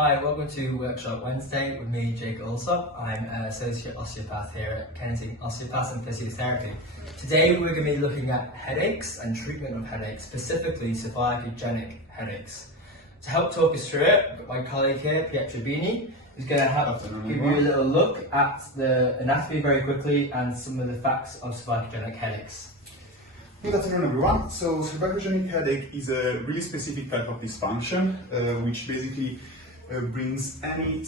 Hi, welcome to Workshop Wednesday with me, Jake Alsop. I'm an Associate Osteopath here at Kennedy Osteopaths and Physiotherapy. Today we're going to be looking at headaches and treatment of headaches, specifically cervicogenic headaches. To help talk us through it, I've got my colleague here, Pietro Bini, who's going to give you a little look at the anatomy very quickly and some of the facts of cervicogenic headaches. Good afternoon, everyone. So, cervicogenic headache is a really specific type of dysfunction, which basically brings any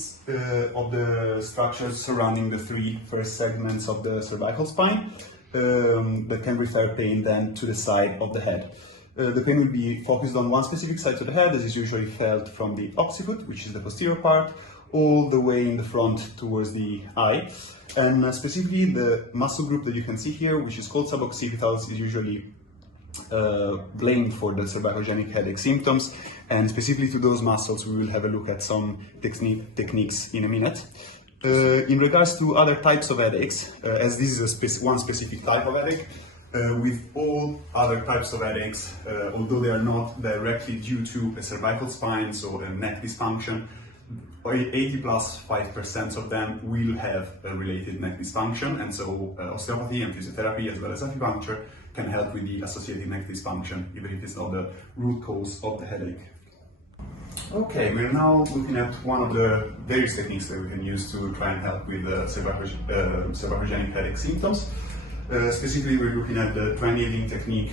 of the structures surrounding the three first segments of the cervical spine that can refer pain then to the side of the head. The pain will be focused on one specific side of the head, as is usually felt from the occiput, which is the posterior part, all the way in the front towards the eye. And specifically the muscle group that you can see here, which is called suboccipitals, is usually blamed for the cervicogenic headache symptoms, and specifically to those muscles we will have a look at some techniques in a minute. In regards to other types of headaches, as this is one specific type of headache, with all other types of headaches, although they are not directly due to a cervical spine, so a neck dysfunction, 80+5% of them will have a related neck dysfunction, and so osteopathy and physiotherapy as well as acupuncture can help with the associated neck dysfunction, even if it's not the root cause of the headache. Okay, we're now looking at one of the various techniques that we can use to try and help with cervicogenic headache symptoms. Specifically, we're looking at the triangulating technique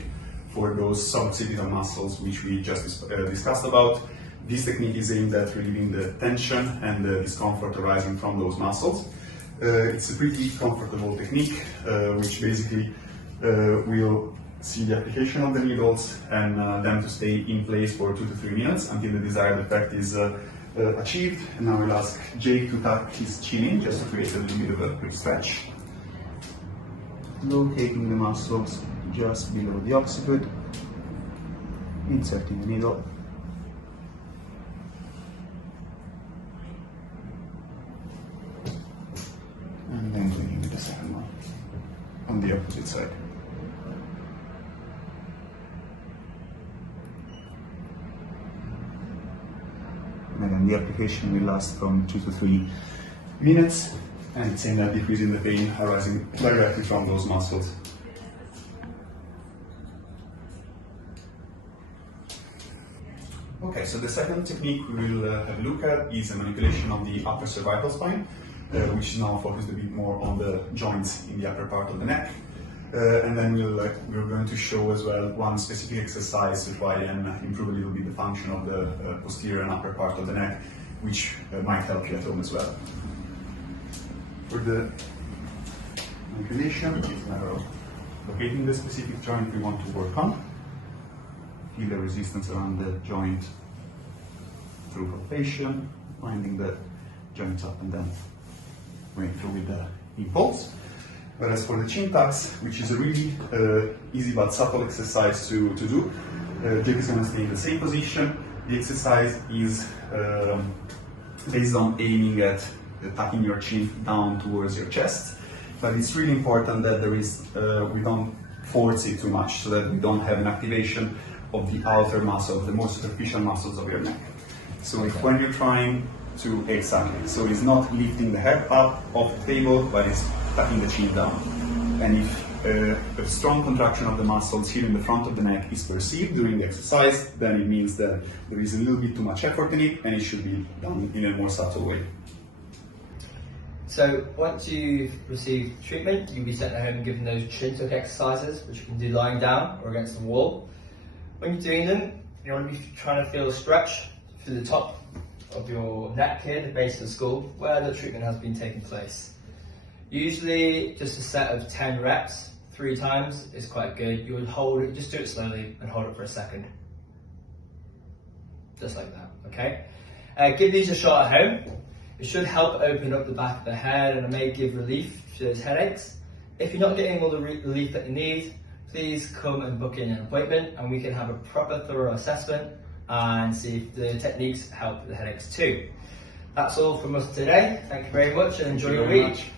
for those suboccipital muscles, which we just discussed about. This technique is aimed at relieving the tension and the discomfort arising from those muscles. It's a pretty comfortable technique, which basically will see the application of the needles and them to stay in place for 2 to 3 minutes until the desired effect is achieved. And now we'll ask Jake to tuck his chin in just to create a little bit of a quick stretch. Locating the muscles just below the occiput, inserting the needle. And then going with the second one on the opposite side. And again, the application will last from 2 to 3 minutes, and it's aimed at decreasing the pain arising directly from those muscles. Okay, so the second technique we will have a look at is a manipulation of the upper cervical spine, which is now focused a bit more on the joints in the upper part of the neck. And then we're going to show as well one specific exercise to try and improve a little bit the function of the posterior and upper part of the neck, which might help you at home as well. For the manipulation, it's a matter of locating the specific joint we want to work on. Feel the resistance around the joint through palpation, winding the joints up and then going through with the impulse. Whereas for the chin tucks, which is a really easy but subtle exercise to do, Jake is going to stay in the same position. The exercise is based on aiming at tucking your chin down towards your chest, but it's really important that we don't force it too much so that we don't have an activation of the outer muscle, the more superficial muscles of your neck. So when you're trying to, exactly, so it's not lifting the head up off the table, but it's tucking the chin down. And if a strong contraction of the muscles here in the front of the neck is perceived during the exercise, then it means that there is a little bit too much effort in it and it should be done in a more subtle way. So once you've received treatment, you'll be sent home given those chin tuck exercises, which you can do lying down or against the wall. When you're doing them, you want to be trying to feel a stretch through the top of your neck here, the base of the skull, where the treatment has been taking place. Usually just a set of 10 reps, 3 times is quite good. You would hold it, just do it slowly and hold it for a second. Just like that, okay? Give these a shot at home. It should help open up the back of the head and it may give relief to those headaches. If you're not getting all the relief that you need, please come and book in an appointment and we can have a proper thorough assessment and see if the techniques help with the headaches too. That's all from us today. Thank you very much and enjoy your week.